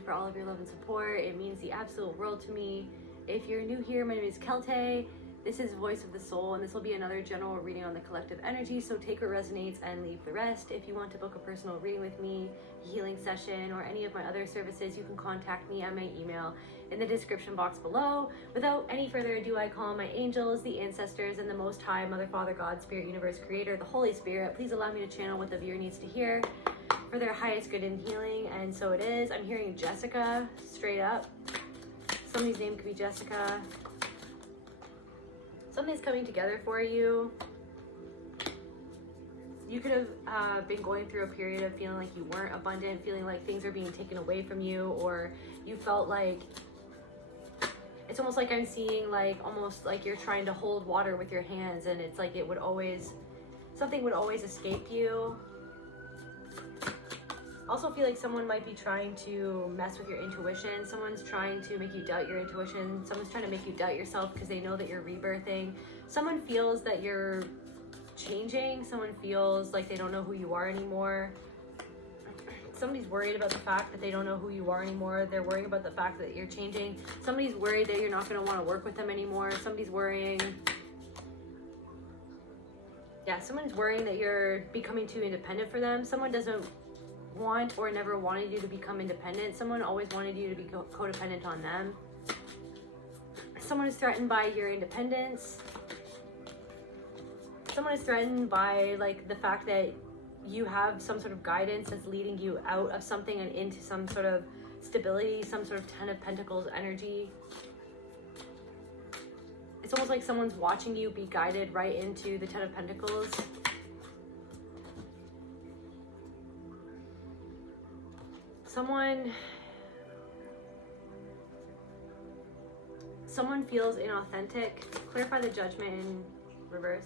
you for all of your love and support. It means the absolute world to me. If you're new here, my name is Kelte. This is Voice of the Soul, and this will be another general reading on the collective energy, so take what resonates and leave the rest. If you want to book a personal reading with me, healing session, or any of my other services, you can contact me at my email in the description box below. Without any further ado, I call on my angels, the ancestors, and the Most High, Mother, Father, God, Spirit, Universe, Creator, the Holy Spirit. Please allow me to channel what the viewer needs to hear for their highest good and healing, and so it is. I'm hearing Jessica, straight up. Somebody's name could be Jessica. Something's coming together for you. You could have been going through a period of feeling like you weren't abundant, feeling like things are being taken away from you, or you felt like, it's almost like I'm seeing like, almost like you're trying to hold water with your hands, and it's like something would always escape you. Also feel like someone might be trying to mess with your intuition. Someone's trying to make you doubt your intuition. Someone's trying to make you doubt yourself because they know that you're rebirthing. Someone feels that you're changing. Someone feels like they don't know who you are anymore. Somebody's worried about the fact that they don't know who you are anymore. They're worrying about the fact that you're changing. Somebody's worried that you're not going to want to work with them anymore. Somebody's worrying. Yeah, someone's worrying that you're becoming too independent for them. Someone doesn't want or never wanted you to become independent. Someone always wanted you to be codependent on them. Someone is threatened by your independence. Someone is threatened by like the fact that you have some sort of guidance that's leading you out of something and into some sort of stability, some sort of 10 of Pentacles energy. It's almost like someone's watching you be guided right into the 10 of Pentacles. Someone feels inauthentic. Clarify the Judgment in reverse.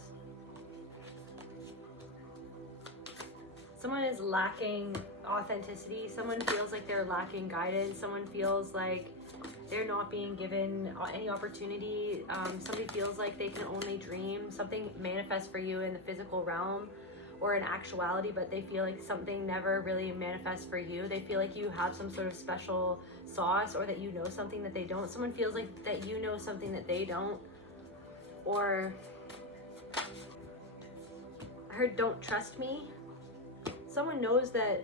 Someone is lacking authenticity. Someone feels like they're lacking guidance. Someone feels like they're not being given any opportunity. Somebody feels like they can only dream. Something manifests for you in the physical realm or in actuality, but they feel like something never really manifests for you. They feel like you have some sort of special sauce, or that you know something that they don't. Someone feels like that you know something that they don't. Or I heard don't trust me. Someone knows that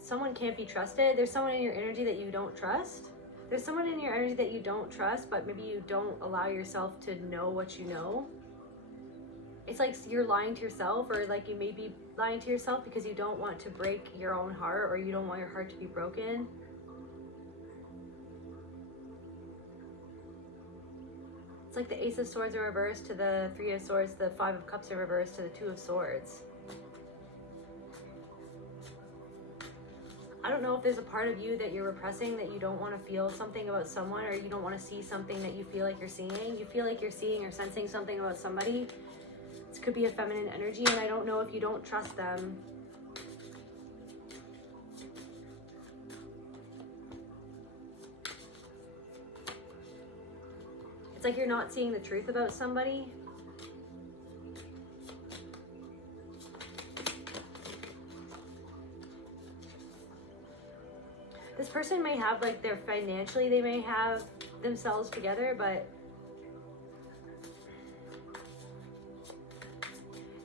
someone can't be trusted. There's someone in your energy that you don't trust. There's someone in your energy that you don't trust, but maybe you don't allow yourself to know what you know. It's like you're lying to yourself, or like you may be lying to yourself because you don't want to break your own heart, or you don't want your heart to be broken. It's like the Ace of Swords in reverse to the Three of Swords, the Five of Cups in reverse to the Two of Swords. I don't know if there's a part of you that you're repressing, that you don't want to feel something about someone, or you don't want to see something that you feel like you're seeing. You feel like you're seeing or sensing something about somebody. This could be a feminine energy, and I don't know if you don't trust them. It's like you're not seeing the truth about somebody. This person may have, like, they're financially, they may have themselves together, but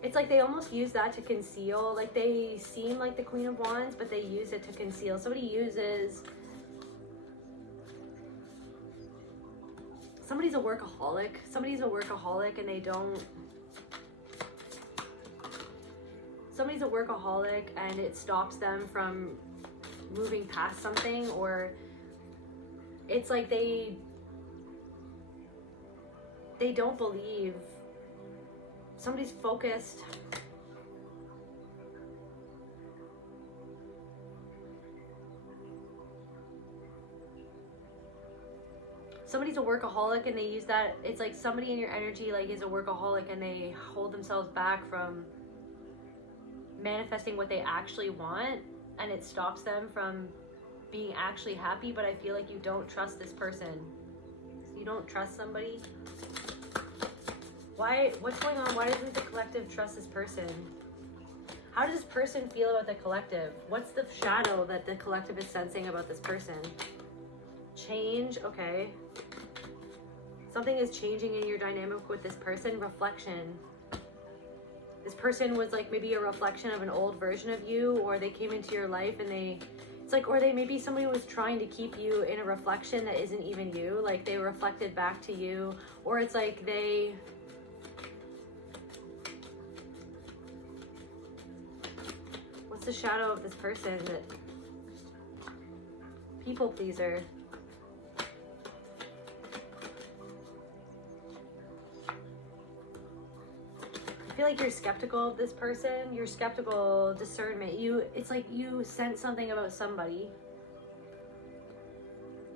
it's like they almost use that to conceal. Like, they seem like the Queen of Wands, but they use it to conceal. Somebody's a workaholic. Somebody's a workaholic and they don't. Somebody's a workaholic and it stops them from moving past something, or it's like they don't believe. Somebody's focused. Somebody's a workaholic and they use that. It's like somebody in your energy like is a workaholic and they hold themselves back from manifesting what they actually want, and it stops them from being actually happy. But I feel like you don't trust this person. You don't trust somebody. Why? What's going on? Why doesn't the collective trust this person? How does this person feel about the collective? What's the shadow that the collective is sensing about this person? Change, okay. Something is changing in your dynamic with this person. Reflection. This person was like maybe a reflection of an old version of you, or they came into your life and it's like, or they maybe somebody was trying to keep you in a reflection that isn't even you. Like they reflected back to you, or it's like what's the shadow of this person? That people pleaser. I feel like you're skeptical of this person. You're skeptical, discernment. It's like you sense something about somebody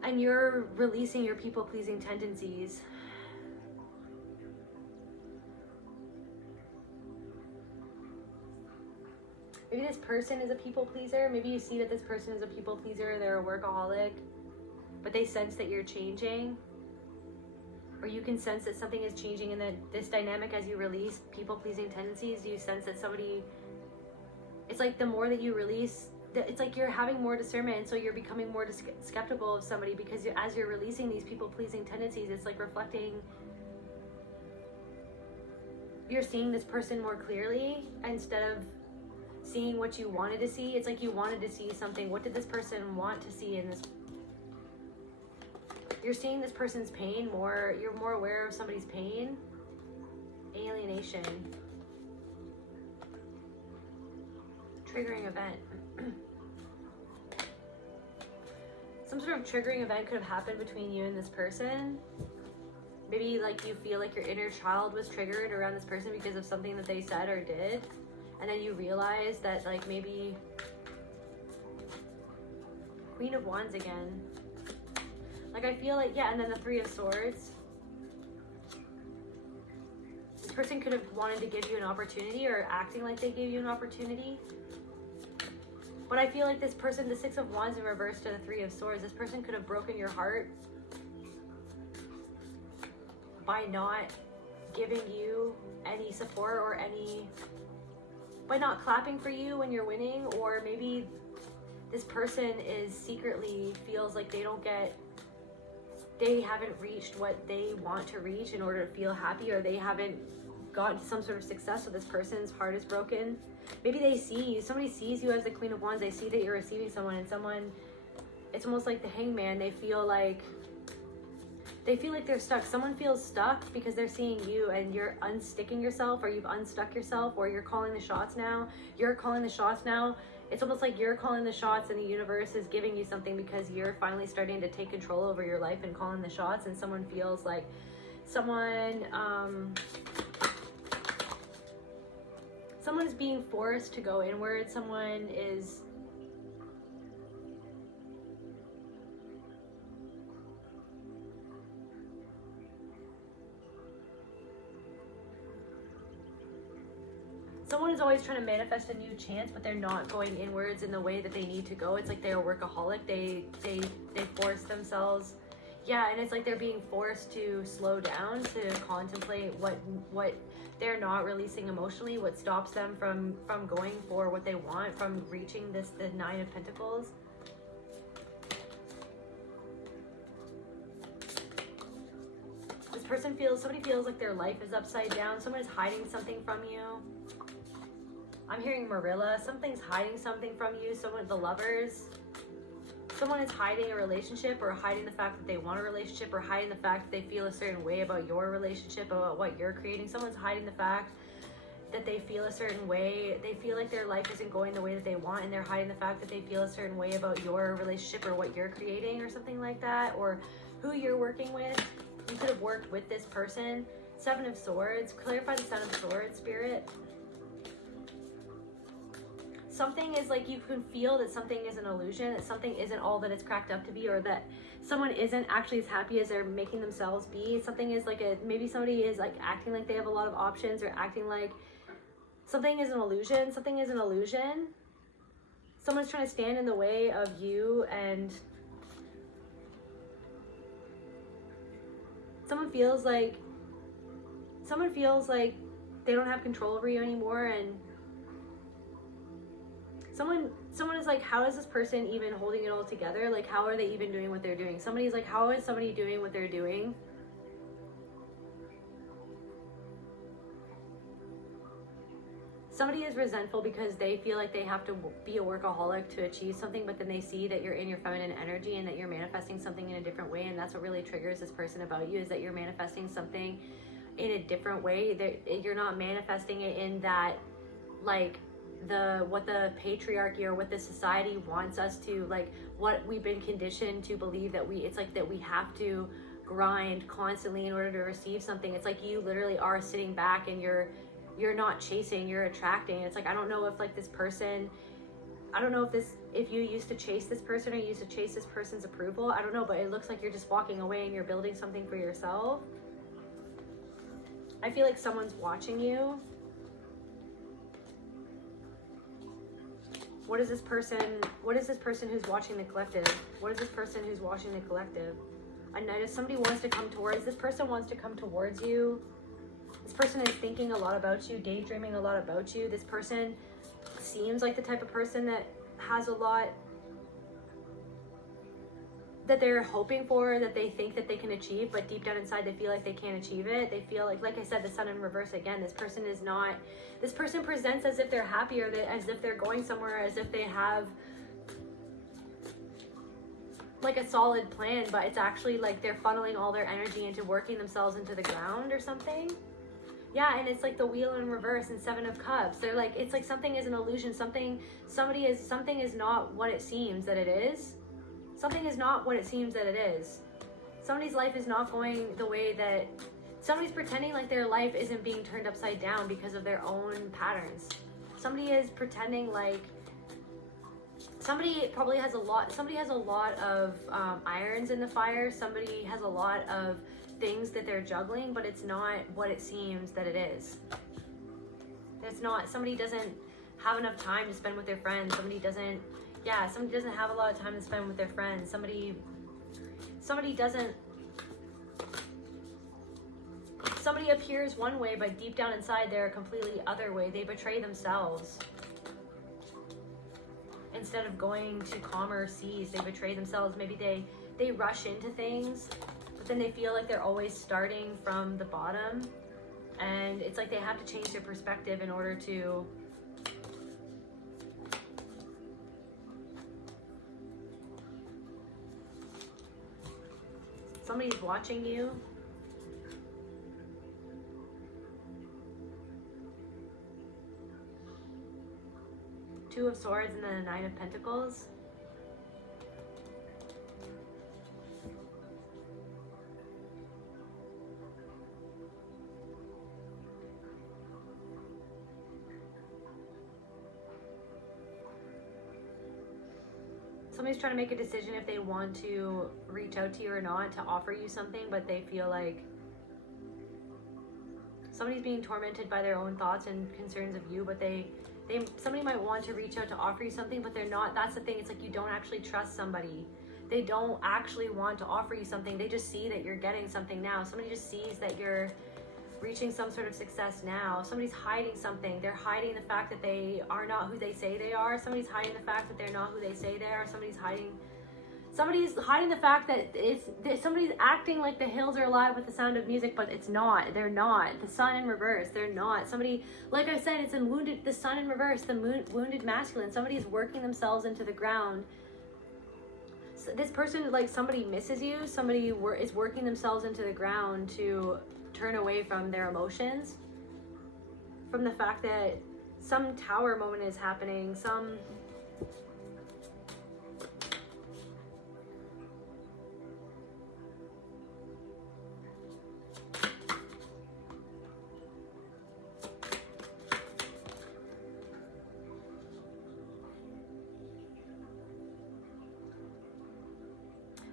and you're releasing your people-pleasing tendencies. Maybe this person is a people pleaser. Maybe you see that this person is a people pleaser. They're a workaholic, but they sense that you're changing. Or you can sense that something is changing in this dynamic as you release people-pleasing tendencies. You sense that somebody, it's like the more that you release, it's like you're having more discernment, and so you're becoming more skeptical of somebody because as you're releasing these people-pleasing tendencies, it's like reflecting, you're seeing this person more clearly instead of seeing what you wanted to see. It's like you wanted to see something. What did this person want to see in this? You're seeing this person's pain more. You're more aware of somebody's pain. Alienation. Triggering event. Some sort of triggering event could have happened between you and this person. Maybe like you feel like your inner child was triggered around this person because of something that they said or did. And then you realize that like maybe Queen of Wands again. Like I feel like, yeah, and then the Three of Swords. This person could have wanted to give you an opportunity or acting like they gave you an opportunity. But I feel like this person, the Six of Wands in reverse to the Three of Swords, this person could have broken your heart by not giving you any support or by not clapping for you when you're winning. Or maybe this person is secretly feels like they haven't reached what they want to reach in order to feel happy, or they haven't gotten some sort of success, so this person's heart is broken. Maybe they see you, somebody sees you as the Queen of Wands, they see that you're receiving someone, and it's almost like the Hangman, they feel like they're stuck. Someone feels stuck because they're seeing you and you're unsticking yourself, or you've unstuck yourself, or you're calling the shots now. It's almost like you're calling the shots and the universe is giving you something because you're finally starting to take control over your life and calling the shots, and someone feels like someone's being forced to go inward. Someone is always trying to manifest a new chance, but they're not going inwards in the way that they need to go. It's like they're a workaholic. They force themselves. Yeah, and it's like they're being forced to slow down, to contemplate what they're not releasing emotionally, what stops them from going for what they want, from reaching the Nine of Pentacles. This person somebody feels like their life is upside down. Someone is hiding something from you. I'm hearing Marilla. Something's hiding something from you. The Lovers. Someone is hiding a relationship, or hiding the fact that they want a relationship, or hiding the fact that they feel a certain way about your relationship, about what you're creating. Someone's hiding the fact that they feel a certain way. They feel like their life isn't going the way that they want, and they're hiding the fact that they feel a certain way about your relationship or what you're creating, or something like that, or who you're working with. You could have worked with this person. Seven of Swords. Clarify the Seven of Swords, Spirit. Something is like, you can feel that something is an illusion, that something isn't all that it's cracked up to be, or that someone isn't actually as happy as they're making themselves be. Something is like maybe somebody is like acting like they have a lot of options, or acting like something is an illusion. Something is an illusion. Someone's trying to stand in the way of you, and someone feels like they don't have control over you anymore, and Someone is like, how is this person even holding it all together? Like, how are they even doing what they're doing? Somebody's like, how is somebody doing what they're doing? Somebody is resentful because they feel like they have to be a workaholic to achieve something, but then they see that you're in your feminine energy and that you're manifesting something in a different way, and that's what really triggers this person about you, is that you're manifesting something in a different way. That you're not manifesting it in that, like, what the patriarchy or what the society wants us to, like, what we've been conditioned to believe, that it's like that we have to grind constantly in order to receive something. It's like you literally are sitting back and you're not chasing, you're attracting. It's like, I don't know if, like, this person, I don't know if you used to chase this person or you used to chase this person's approval. I don't know, but it looks like you're just walking away and you're building something for yourself. I feel like someone's watching you. What is this person who's watching the collective? What is this person who's watching the collective? A knight, if somebody wants to come towards, this person wants to come towards you. This person is thinking a lot about you, daydreaming a lot about you. This person seems like the type of person that has a lot that they're hoping for, that they think that they can achieve, but deep down inside they feel like they can't achieve it. They feel like I said, the sun in reverse again. This person presents as if they're happy, or as if they're going somewhere, as if they have like a solid plan, but it's actually like they're funneling all their energy into working themselves into the ground or something. Yeah, and it's like the wheel in reverse and 7 of Cups. They're like, it's like something is an illusion. Something is not what it seems that it is. Something is not what it seems that it is. Somebody's life is not going the way that, somebody's pretending like their life isn't being turned upside down because of their own patterns. Somebody is pretending like, somebody has a lot of irons in the fire. Somebody has a lot of things that they're juggling, but it's not what it seems that it is. It's not. Somebody doesn't have enough time to spend with their friends. Somebody doesn't have a lot of time to spend with their friends. Somebody appears one way, but deep down inside they're a completely other way. They betray themselves. Instead of going to calmer seas, they betray themselves. Maybe they rush into things, but then they feel like they're always starting from the bottom, and it's like they have to change their perspective in order to somebody's watching you. Two of Swords and then a 9 of Pentacles. Somebody's trying to make a decision if they want to reach out to you or not, to offer you something, but they feel like somebody's being tormented by their own thoughts and concerns of you, but somebody might want to reach out to offer you something, but they're not. That's the thing. It's like you don't actually trust somebody. They don't actually want to offer you something. They just see that you're getting something now. Somebody just sees that you're reaching some sort of success now. Somebody's hiding something. They're hiding the fact that they are not who they say they are. Somebody's hiding the fact that they're not who they say they are. Somebody's hiding the fact that somebody's acting like the hills are alive with the sound of music, but it's not. They're not. The sun in reverse. They're not. Somebody, like I said, it's the sun in reverse, the wounded masculine. Somebody's working themselves into the ground. So this person, like, somebody misses you. Somebody is working themselves into the ground to turn away from their emotions, from the fact that some tower moment is happening,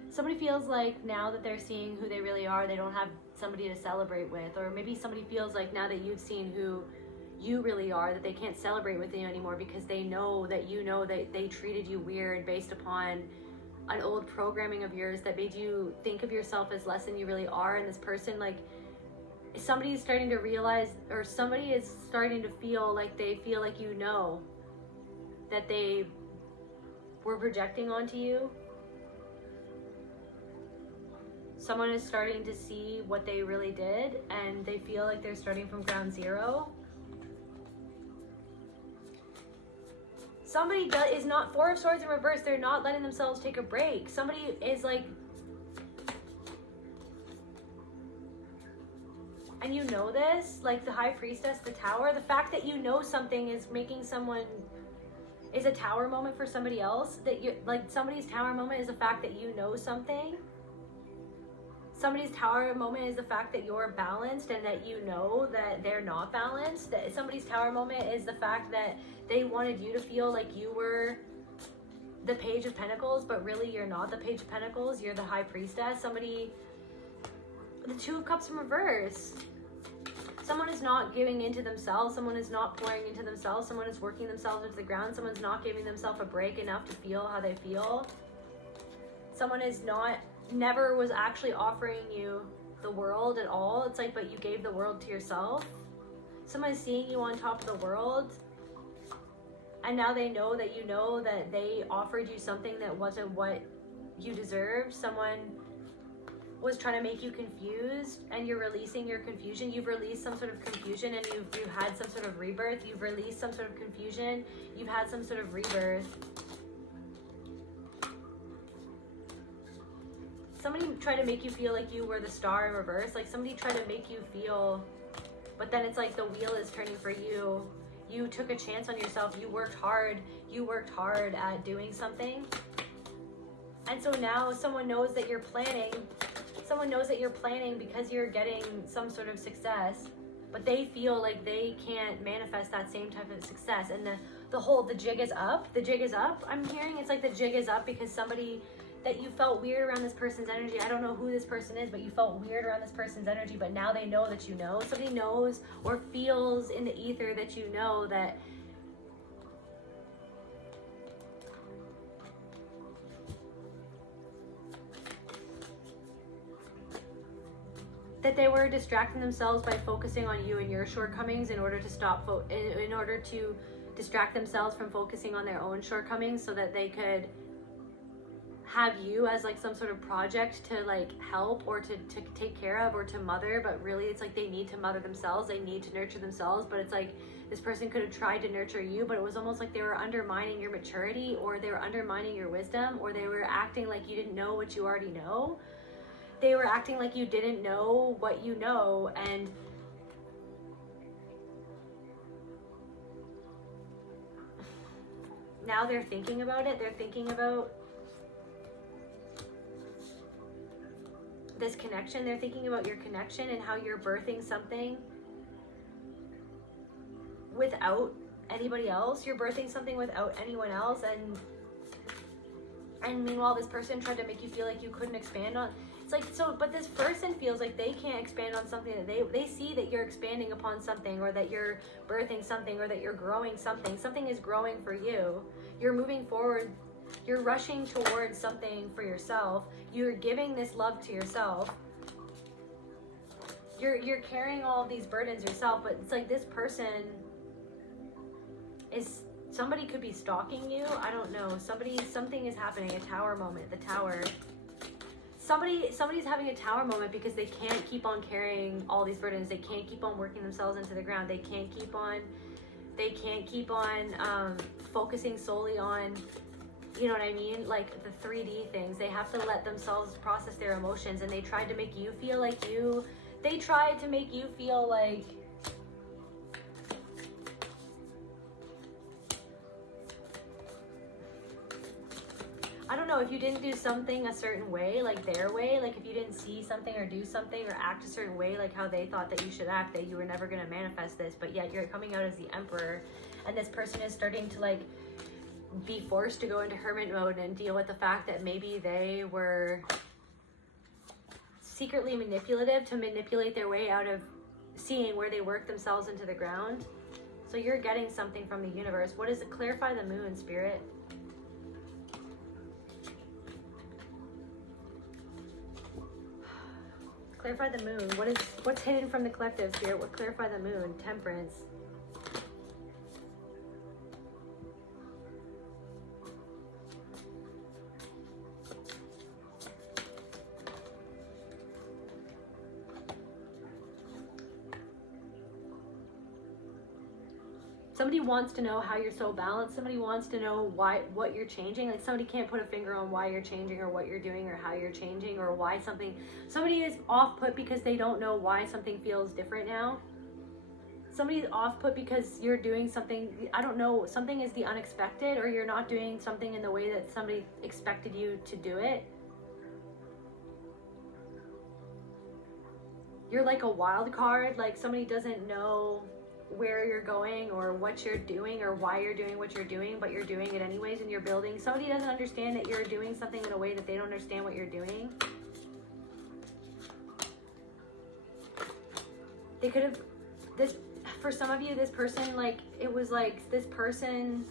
somebody feels like now that they're seeing who they really are, they don't have somebody to celebrate with. Or maybe somebody feels like now that you've seen who you really are, that they can't celebrate with you anymore because they know that they treated you weird based upon an old programming of yours that made you think of yourself as less than you really are. And this person, like, somebody is starting to realize, or somebody is starting to feel like they feel like that they were projecting onto you. Someone is starting to see what they really did, and they feel like they're starting from ground zero. Somebody is not, Four of Swords in reverse, they're not letting themselves take a break. Somebody is like, and you know this, like the High Priestess, the Tower, the fact that you know something is making someone, is a tower moment for somebody else. That you like, somebody's tower moment is the fact that you know something. Somebody's tower moment is the fact that you're balanced and that you know that they're not balanced. That somebody's tower moment is the fact that they wanted you to feel like you were the Page of Pentacles, but really you're not the Page of Pentacles, you're the High Priestess. Somebody, the Two of Cups in reverse. Someone is not giving into themselves, someone is not pouring into themselves, someone is working themselves into the ground, someone's not giving themselves a break enough to feel how they feel. Someone is not, never was actually offering you the world at all. It's like, but you gave the world to yourself. Someone is seeing you on top of the world, and now they know that you know that they offered you something that wasn't what you deserved. Someone was trying to make you confused, and you're releasing your confusion. You've released some sort of confusion, and you've had some sort of rebirth. You've released some sort of confusion. You've had some sort of rebirth. Somebody tried to make you feel like you were the star in reverse. Like somebody tried to make you feel, but then it's like the wheel is turning for you. You took a chance on yourself. You worked hard. You worked hard at doing something. And so now someone knows that you're planning. Someone knows that you're planning because you're getting some sort of success, but they feel like they can't manifest that same type of success. And the jig is up. The jig is up. I'm hearing it's like the jig is up because somebody that you felt weird around this person's energy. I don't know who this person is, but you felt weird around this person's energy, but now they know that you know. Somebody knows or feels in the ether that you know that they were distracting themselves by focusing on you and your shortcomings in order to in order to distract themselves from focusing on their own shortcomings, so that they could have you as like some sort of project to like help or to take care of or to mother. But really it's like they need to mother themselves, they need to nurture themselves. But it's like this person could have tried to nurture you, but it was almost like they were undermining your maturity, or they were undermining your wisdom, or they were acting like you didn't know what you already know. They were acting like you didn't know what you know. And now they're thinking about it. They're thinking about this connection. They're thinking about your connection and how you're birthing something without anybody else. You're birthing something without anyone else. And meanwhile, this person tried to make you feel like you couldn't expand on. It's like, so, but this person feels like they can't expand on something that they see that you're expanding upon something, or that you're birthing something, or that you're growing something. Something is growing for you. You're moving forward. You're rushing towards something for yourself. You're giving this love to yourself. You're carrying all of these burdens yourself, but it's like this person is, somebody could be stalking you. I don't know. Something is happening. A tower moment. The tower. Somebody's having a tower moment because they can't keep on carrying all these burdens. They can't keep on working themselves into the ground. They can't keep on focusing solely on, you know what I mean? Like the 3D things. They have to let themselves process their emotions, and they tried to make you feel like I don't know, if you didn't do something a certain way, like their way, like if you didn't see something or do something or act a certain way, like how they thought that you should act, that you were never going to manifest this, but yet you're coming out as the Emperor, and this person is starting to like be forced to go into hermit mode and deal with the fact that maybe they were secretly manipulative to manipulate their way out of seeing where they work themselves into the ground. So you're getting something from the universe. What is it? Clarify the moon, Spirit. Clarify the moon. What's hidden from the collective, Spirit? What? Clarify the moon. Temperance. Somebody wants to know how you're so balanced. Somebody wants to know what you're changing. Like somebody can't put a finger on why you're changing or what you're doing or how you're changing or why somebody is off put because they don't know why something feels different now. Somebody's off put because you're doing something, I don't know, something is the unexpected, or you're not doing something in the way that somebody expected you to do it. You're like a wild card, like somebody doesn't know where you're going or what you're doing or why you're doing what you're doing, but you're doing it anyways and you're building. Somebody doesn't understand that you're doing something in a way that they don't understand what you're doing. They could have, for some of you, this person, like, it was like this person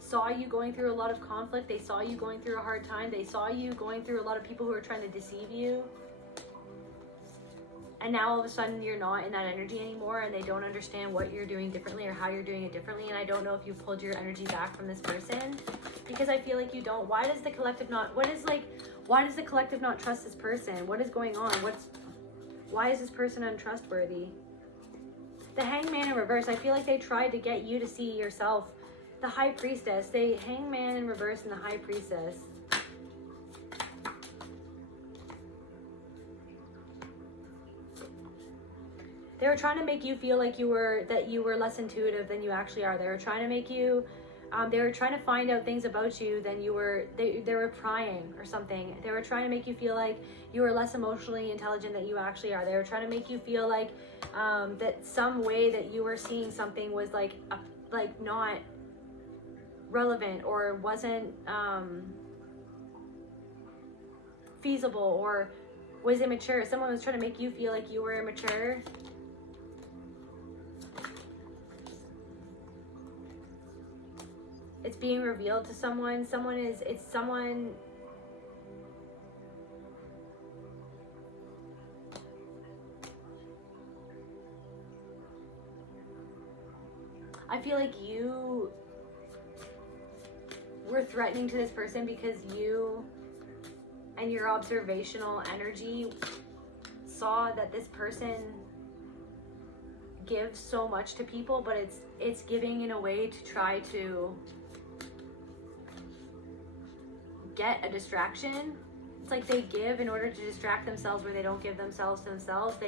saw you going through a lot of conflict. They saw you going through a hard time. They saw you going through a lot of people who are trying to deceive you. And now all of a sudden you're not in that energy anymore, and they don't understand what you're doing differently or how you're doing it differently. And I don't know if you pulled your energy back from this person, because I feel like you don't. Why does the collective not trust this person? What is going on? Why is this person untrustworthy? The Hangman in reverse, I feel like they tried to get you to see yourself. The High Priestess, Hangman in reverse and the High Priestess. They were trying to make you feel like you were less intuitive than you actually are. They were trying to make you, they were trying to find out things about you than you were, they were prying or something. They were trying to make you feel like you were less emotionally intelligent than you actually are. They were trying to make you feel like that some way that you were seeing something was like not relevant or wasn't feasible or was immature. Someone was trying to make you feel like you were immature. It's being revealed to someone. I feel like you were threatening to this person because you and your observational energy saw that this person gives so much to people, but it's giving in a way to try to get a distraction. It's like they give in order to distract themselves, where they don't give themselves to themselves.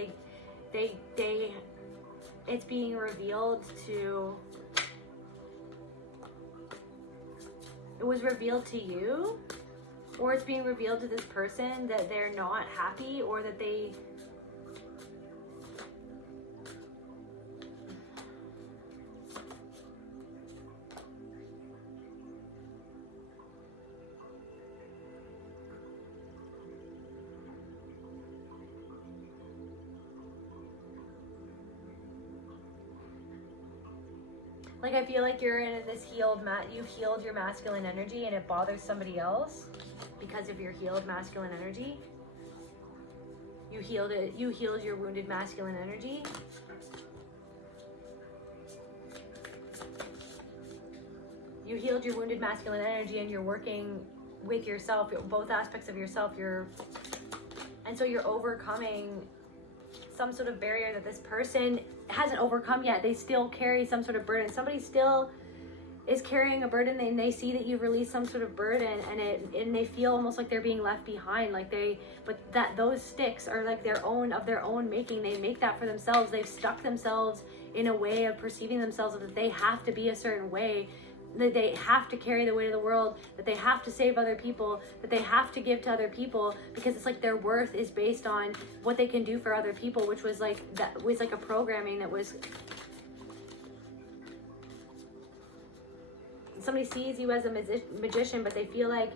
It's being revealed to, it was revealed to you, or it's being revealed to this person that they're not happy, or that they like, I feel like you're in this you've healed your masculine energy and it bothers somebody else because of your healed masculine energy. You healed your wounded masculine energy. You healed your wounded masculine energy and you're working with yourself, both aspects of yourself. And so you're overcoming some sort of barrier that this person hasn't overcome yet. They still carry some sort of burden. Somebody still is carrying a burden, and they see that you've released some sort of burden, and they feel almost like they're being left behind. But those sticks are like their own making. They make that for themselves. They've stuck themselves in a way of perceiving themselves that they have to be a certain way, that they have to carry the weight of the world, that they have to save other people, that they have to give to other people, because it's like their worth is based on what they can do for other people, which was like a programming that was. Somebody sees you as a magician, but they feel like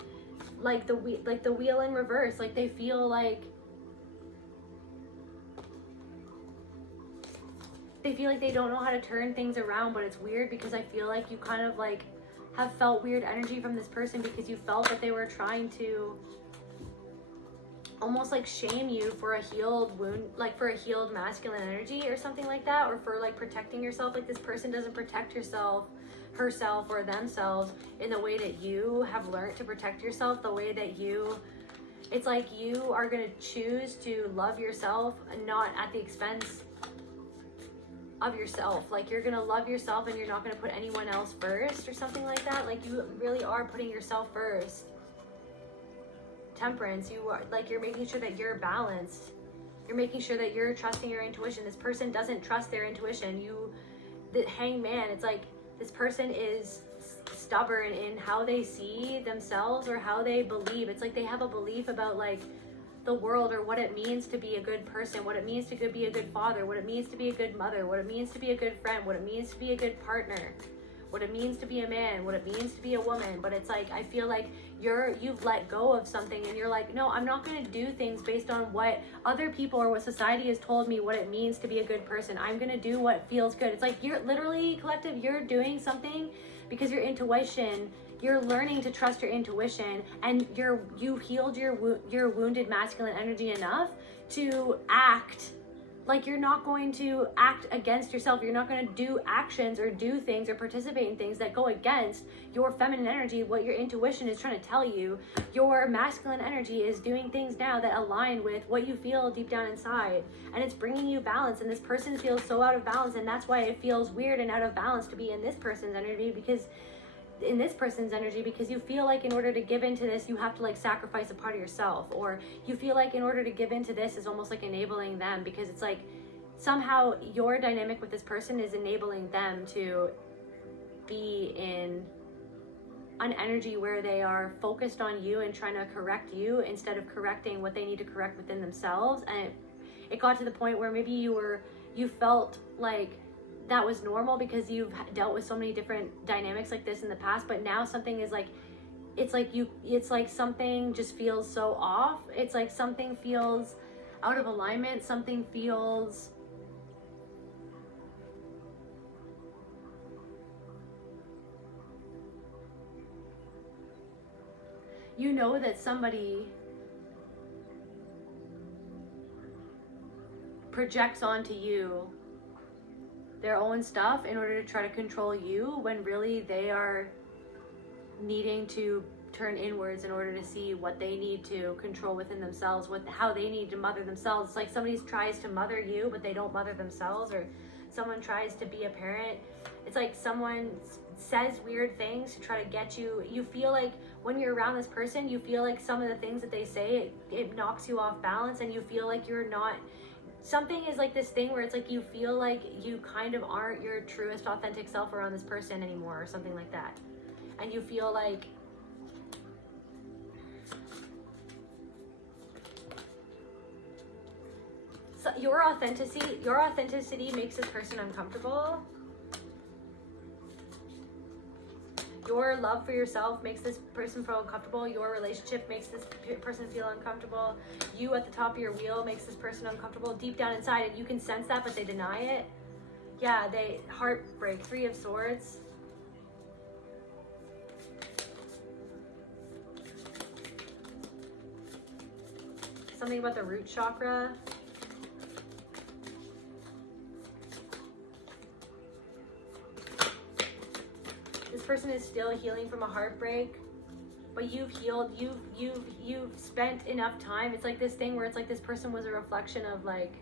the wheel in reverse. Like they feel like they don't know how to turn things around. But it's weird because I feel like you kind of like have felt weird energy from this person, because you felt that they were trying to almost like shame you for a healed wound, like for a healed masculine energy or something like that, or for like protecting yourself. Like this person doesn't protect herself or themselves in the way that you have learned to protect yourself, the way that it's like you are going to choose to love yourself and not at the expense of yourself. Like you're gonna love yourself and you're not gonna put anyone else first or something like that. Like you really are putting yourself first. Temperance, you are like, you're making sure that you're balanced. You're making sure that you're trusting your intuition. This person doesn't trust their intuition. The hangman, it's like this person is stubborn in how they see themselves or how they believe. It's like they have a belief about like the world or what it means to be a good person, what it means to be a good father, what it means to be a good mother, what it means to be a good friend, what it means to be a good partner, what it means to be a man, what it means to be a woman. But it's like, I feel like you've let go of something and you're like, no, I'm not going to do things based on what other people or what society has told me what it means to be a good person. I'm going to do what feels good. It's like, you're literally, collective, you're doing something because your intuition, you're learning to trust your intuition, and you've healed your wounded masculine energy enough to act. Like you're not going to act against yourself. You're not going to do actions or do things or participate in things that go against your feminine energy, what your intuition is trying to tell you. Your masculine energy is doing things now that align with what you feel deep down inside. And it's bringing you balance. And this person feels so out of balance. And that's why it feels weird and out of balance to be in this person's energy, because you feel like in order to give into this, you have to like sacrifice a part of yourself, or you feel like in order to give into this is almost like enabling them, because it's like somehow your dynamic with this person is enabling them to be in an energy where they are focused on you and trying to correct you instead of correcting what they need to correct within themselves. And it got to the point where maybe you felt like that was normal because you've dealt with so many different dynamics like this in the past, but now something is like, it's like something just feels so off. It's like something feels out of alignment. Something feels, you know, that somebody projects onto you their own stuff in order to try to control you, when really they are needing to turn inwards in order to see what they need to control within themselves, how they need to mother themselves. It's like somebody tries to mother you, but they don't mother themselves, or someone tries to be a parent. It's like someone says weird things to try to get you. You feel like when you're around this person, you feel like some of the things that they say, it knocks you off balance, and you feel like you're not, something is like this thing where it's like you feel like you kind of aren't your truest authentic self around this person anymore, or something like that. And you feel like so your authenticity makes this person uncomfortable. Your love for yourself makes this person feel uncomfortable. Your relationship makes this person feel uncomfortable. You at the top of your wheel makes this person uncomfortable deep down inside, and you can sense that, but they deny it. Yeah, heartbreak, 3 of Swords. Something about the root chakra. This person is still healing from a heartbreak, but you've healed, you've spent enough time. It's like this thing where it's like this person was a reflection of like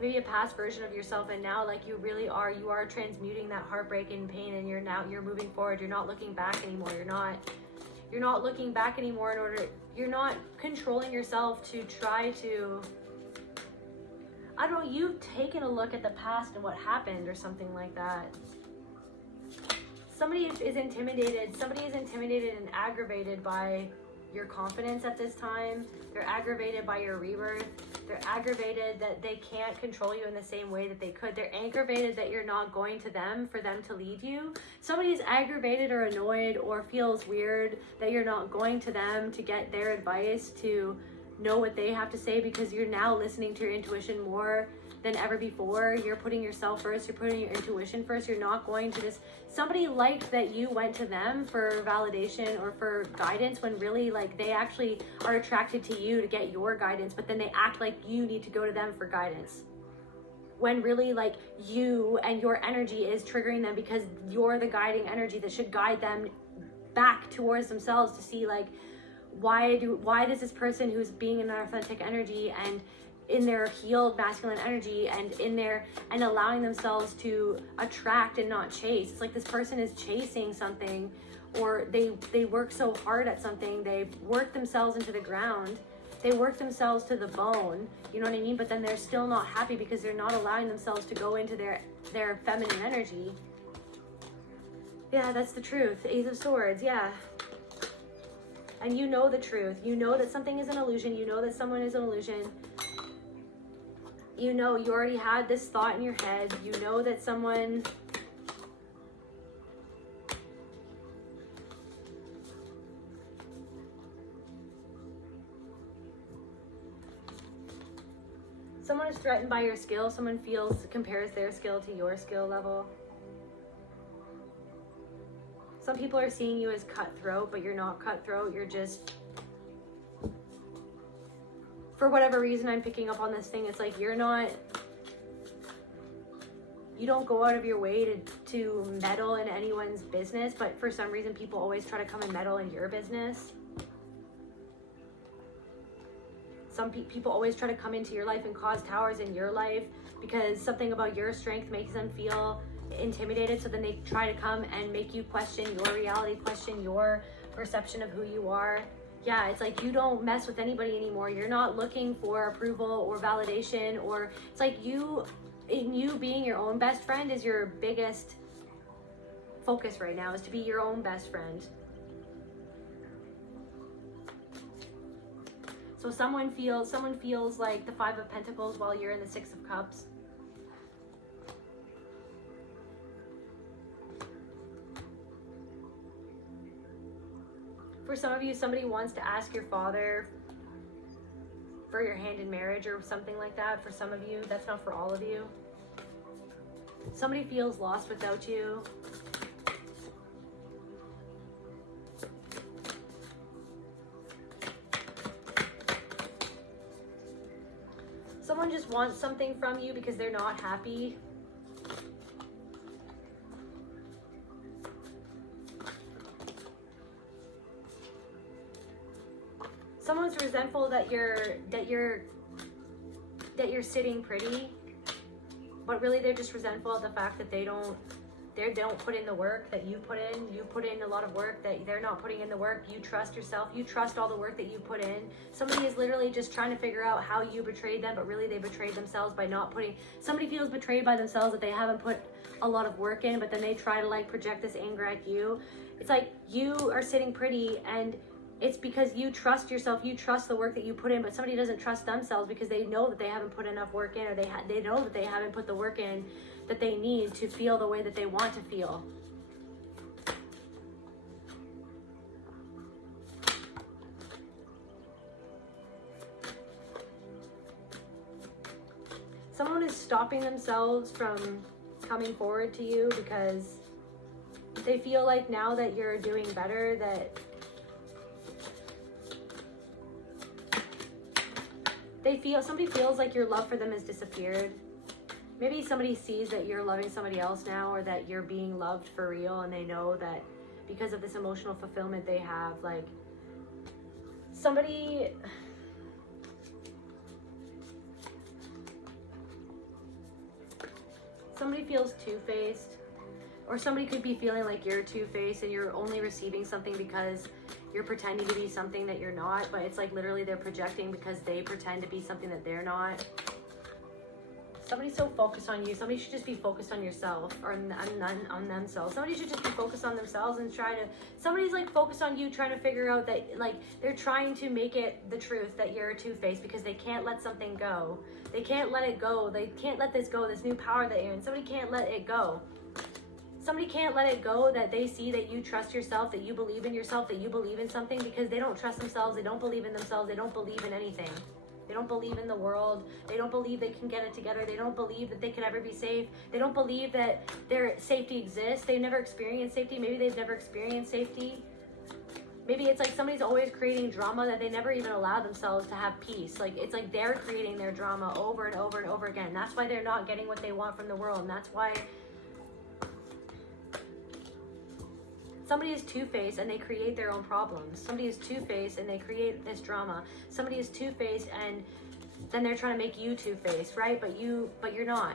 maybe a past version of yourself, and now like you are transmuting that heartbreak and pain, and you're moving forward. You're not looking back anymore. You're not looking back anymore you're not controlling yourself to try to, I don't know, you've taken a look at the past and what happened or something like that. Somebody is intimidated and aggravated by your confidence at this time. They're aggravated by your rebirth. They're aggravated that they can't control you in the same way that they could. They're aggravated that you're not going to them for them to lead you. Somebody is aggravated or annoyed or feels weird that you're not going to them to get their advice, to know what they have to say, because you're now listening to your intuition more than ever before. You're putting yourself first. You're putting your intuition first. You're not going to this. Somebody liked that you went to them for validation or for guidance, when really like they actually are attracted to you to get your guidance, but then they act like you need to go to them for guidance, when really like you and your energy is triggering them, because you're the guiding energy that should guide them back towards themselves to see like why does this person who's being an authentic energy and in their healed masculine energy and in their, and allowing themselves to attract and not chase. It's like this person is chasing something, or they work so hard at something, they work themselves into the ground, they work themselves to the bone, you know what I mean? But then they're still not happy because they're not allowing themselves to go into their feminine energy. Yeah, that's the truth. Ace of Swords, yeah. And you know the truth. You know that something is an illusion. You know that someone is an illusion. You know, you already had this thought in your head. You know that someone... Someone is threatened by your skill. Someone compares their skill to your skill level. Some people are seeing you as cutthroat, but you're not cutthroat. You're just, for whatever reason, I'm picking up on this thing. It's like you don't go out of your way to meddle in anyone's business, but for some reason people always try to come and meddle in your business. Some people always try to come into your life and cause towers in your life because something about your strength makes them feel intimidated. So then they try to come and make you question your reality, question your perception of who you are. Yeah, it's like you don't mess with anybody anymore. You're not looking for approval or validation, or it's like you being your own best friend is your biggest focus right now, is to be your own best friend. So someone feels like the Five of Pentacles while you're in the Six of Cups. For some of you, somebody wants to ask your father for your hand in marriage or something like that. For some of you, that's not for all of you. Somebody feels lost without you. Someone just wants something from you because they're not happy. Someone's resentful that you're sitting pretty, but really they're just resentful of the fact that they don't put in the work that you put in. You put in a lot of work that they're not putting in the work. You trust yourself. You trust all the work that you put in. Somebody is literally just trying to figure out how you betrayed them, but really they betrayed themselves by not putting... Somebody feels betrayed by themselves that they haven't put a lot of work in, but then they try to like project this anger at you. It's like you are sitting pretty and it's because you trust yourself, you trust the work that you put in, but somebody doesn't trust themselves because they know that they haven't put enough work in, or they know that they haven't put the work in that they need to feel the way that they want to feel. Someone is stopping themselves from coming forward to you because they feel like now that you're doing better, that somebody feels like your love for them has disappeared. Maybe somebody sees that you're loving somebody else now, or that you're being loved for real, and they know that because of this emotional fulfillment they have, like somebody feels two-faced, or somebody could be feeling like you're two-faced and you're only receiving something because you're pretending to be something that you're not, but it's like literally they're projecting because they pretend to be something that they're not. Somebody's so focused on you. Somebody should just be focused on yourself, or on themselves. Somebody should just be focused on themselves and somebody's like focused on you, trying to figure out that like they're trying to make it the truth that you're a two-faced because they can't let something go. They can't let it go. They can't let this go, this new power that you're in. Somebody can't let it go. Somebody can't let it go that they see that you trust yourself, that you believe in yourself, that you believe in something, because they don't trust themselves, they don't believe in themselves, they don't believe in anything. They don't believe in the world. They don't believe they can get it together. They don't believe that they can ever be safe. They don't believe that their safety exists. They've never experienced safety. Maybe they've never experienced safety. Maybe it's like somebody's always creating drama that they never even allow themselves to have peace. Like it's like they're creating their drama over and over and over again. That's why they're not getting what they want from the world. And that's why somebody is two-faced and they create their own problems. Somebody is two-faced and they create this drama. Somebody is two-faced and then they're trying to make you two-faced, right? But you're not.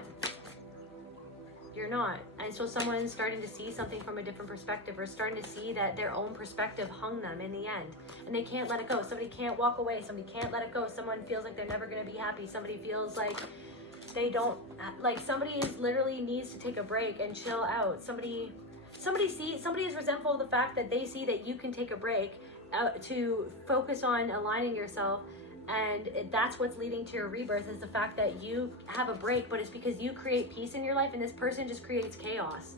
You're not. And so someone's starting to see something from a different perspective, or starting to see that their own perspective hung them in the end. And they can't let it go. Somebody can't walk away. Somebody can't let it go. Someone feels like they're never going to be happy. Somebody feels like they don't, like somebody is literally needs to take a break and chill out. Somebody is resentful of the fact that they see that you can take a break to focus on aligning yourself. And that's what's leading to your rebirth, is the fact that you have a break, but it's because you create peace in your life, and this person just creates chaos.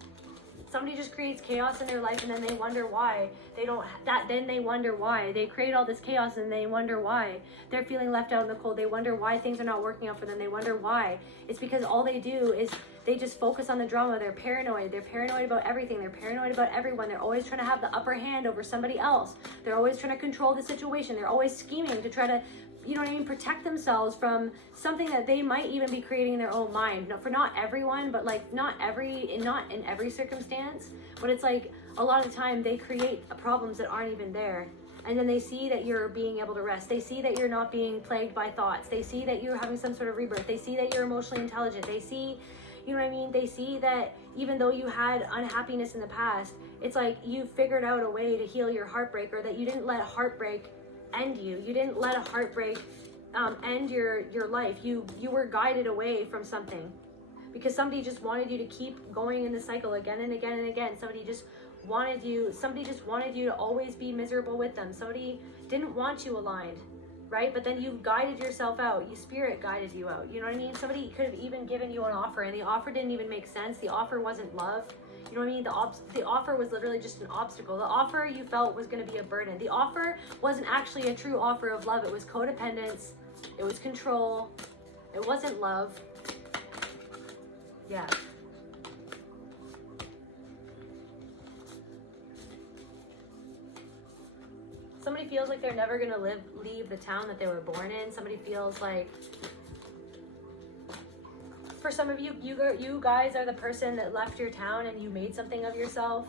Somebody just creates chaos in their life, and then they wonder why they don't, then they wonder why. They create all this chaos, and they wonder why they're feeling left out in the cold. They wonder why things are not working out for them. They wonder why. It's because all they do is they just focus on the drama. They're paranoid. They're paranoid about everything. They're paranoid about everyone. They're always trying to have the upper hand over somebody else. They're always trying to control the situation. They're always scheming to try to, you know what I mean, protect themselves from something that they might even be creating in their own mind. No, for not everyone, but like not in every circumstance, but it's like a lot of the time they create problems that aren't even there. And then they see that you're being able to rest. They see that you're not being plagued by thoughts. They see that you're having some sort of rebirth. They see that you're emotionally intelligent. They see, you know what I mean? They see that even though you had unhappiness in the past, it's like you figured out a way to heal your heartbreak, or that you didn't let heartbreak end you. You didn't let a heartbreak end your life. You were guided away from something because somebody just wanted you to keep going in the cycle again and again and again. Somebody just wanted you to always be miserable with them. Somebody didn't want you aligned, right? But then you guided yourself out. Your spirit guided you out. You know what I mean? Somebody could have even given you an offer, and the offer didn't even make sense. The offer wasn't love. You know what I mean? The offer was literally just an obstacle. The offer you felt was going to be a burden. The offer wasn't actually a true offer of love. It was codependence. It was control. It wasn't love. Yeah. Somebody feels like they're never going to leave the town that they were born in. Somebody feels like, for some of you, you guys are the person that left your town and you made something of yourself.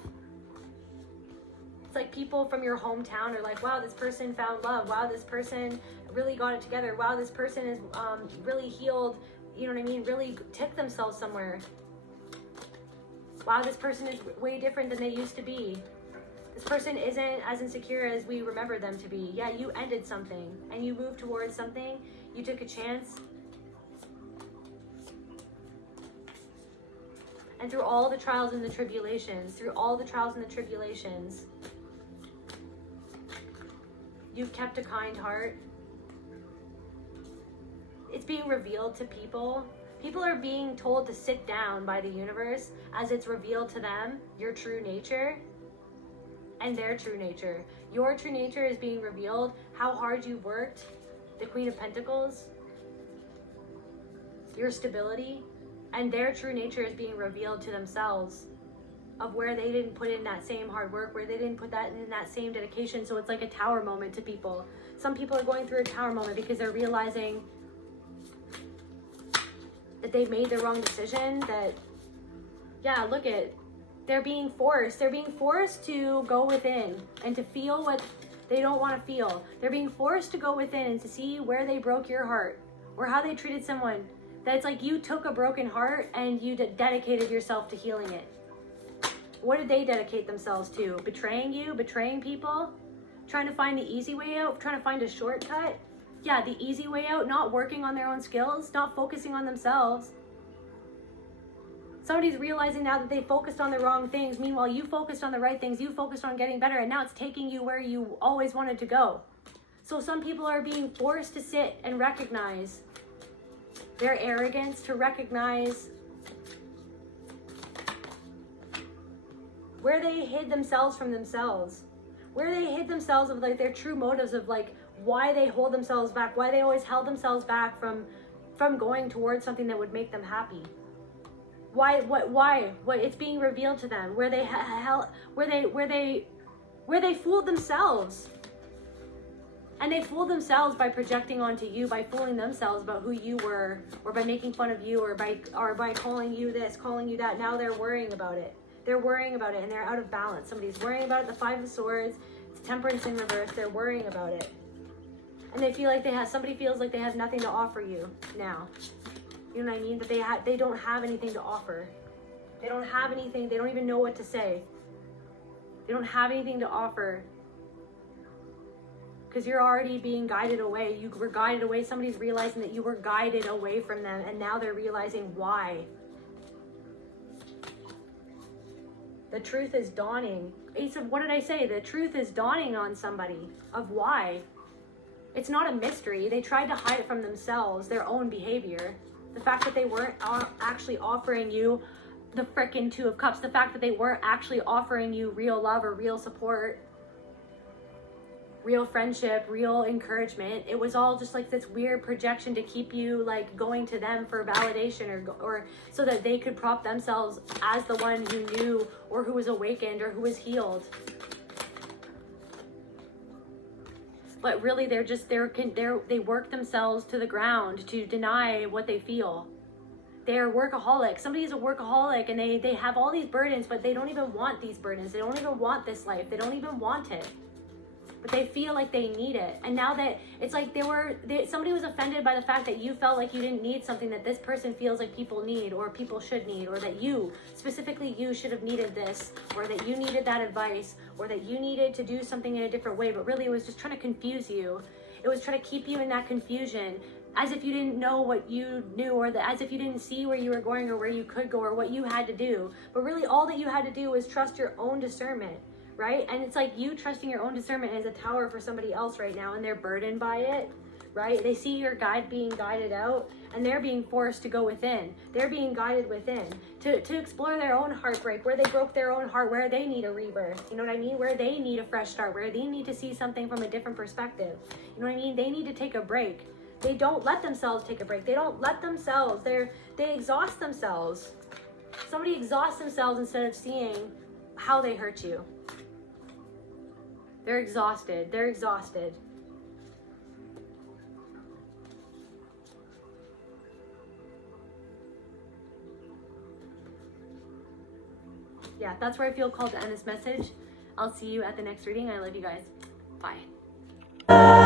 It's like people from your hometown are like, wow, this person found love. Wow, this person really got it together. Wow, this person is really healed. You know what I mean? Really took themselves somewhere. Wow, this person is way different than they used to be. This person isn't as insecure as we remember them to be. Yeah, you ended something and you moved towards something. You took a chance. And through all the trials and the tribulations, you've kept a kind heart. It's being revealed to people. People are being told to sit down by the universe as it's revealed to them your true nature and their true nature. Your true nature is being revealed, how hard you worked, the Queen of Pentacles, your stability, and their true nature is being revealed to themselves, of where they didn't put in that same hard work, where they didn't put that in that same dedication. So it's like a tower moment to people. Some people are going through a tower moment because they're realizing that they've made the wrong decision, that, yeah, look at, they're being forced to go within and to feel what they don't want to feel. They're being forced to go within and to see where they broke your heart, or how they treated someone. That it's like you took a broken heart and you dedicated yourself to healing it. What did they dedicate themselves to? Betraying you, betraying people, trying to find the easy way out, trying to find a shortcut. Yeah, the easy way out, not working on their own skills, not focusing on themselves. Somebody's realizing now that they focused on the wrong things. Meanwhile, you focused on the right things. You focused on getting better, and now it's taking you where you always wanted to go. So some people are being forced to sit and recognize their arrogance, to recognize where they hid themselves from themselves, where they hid themselves of like their true motives of like why they hold themselves back, why they always held themselves back from going towards something that would make them happy. Why it's being revealed to them, where they fooled themselves. And they fooled themselves by projecting onto you, by fooling themselves about who you were, or by making fun of you, or by calling you this, calling you that. Now they're worrying about it. They're worrying about it, and they're out of balance. Somebody's worrying about it. The Five of Swords, it's Temperance in reverse. They're worrying about it. And they feel like somebody feels like they have nothing to offer you now. You know what I mean? That they don't have anything to offer. They don't have anything. They don't even know what to say. They don't have anything to offer. Because you're already being guided away. You were guided away. Somebody's realizing that you were guided away from them. And now they're realizing why. The truth is dawning. What did I say? The truth is dawning on somebody of why. It's not a mystery. They tried to hide it from themselves, their own behavior. The fact that they weren't actually offering you the frickin' Two of Cups. The fact that they weren't actually offering you real love or real support, real friendship, real encouragement. It was all just like this weird projection to keep you like going to them for validation or so that they could prop themselves as the one who knew or who was awakened or who was healed. But really they work themselves to the ground to deny what they feel. They're workaholics. Somebody is a workaholic and they have all these burdens, but they don't even want these burdens. They don't even want this life. They don't even want it. But they feel like they need it. And now that it's like somebody was offended by the fact that you felt like you didn't need something that this person feels like people need or people should need, or that you, specifically you, should have needed this, or that you needed that advice, or that you needed to do something in a different way. But really it was just trying to confuse you. It was trying to keep you in that confusion, as if you didn't know what you knew, or as if you didn't see where you were going or where you could go or what you had to do. But really all that you had to do was trust your own discernment. Right? And it's like you trusting your own discernment as a tower for somebody else right now, and they're burdened by it, right? They see your guide being guided out, and they're being forced to go within. They're being guided within to explore their own heartbreak, where they broke their own heart, where they need a rebirth. You know what I mean? Where they need a fresh start, where they need to see something from a different perspective. You know what I mean? They need to take a break. They don't let themselves take a break. They don't let themselves. They exhaust themselves. Somebody exhausts themselves instead of seeing how they hurt you. They're exhausted. They're exhausted. Yeah, that's where I feel called to end this message. I'll see you at the next reading. I love you guys. Bye.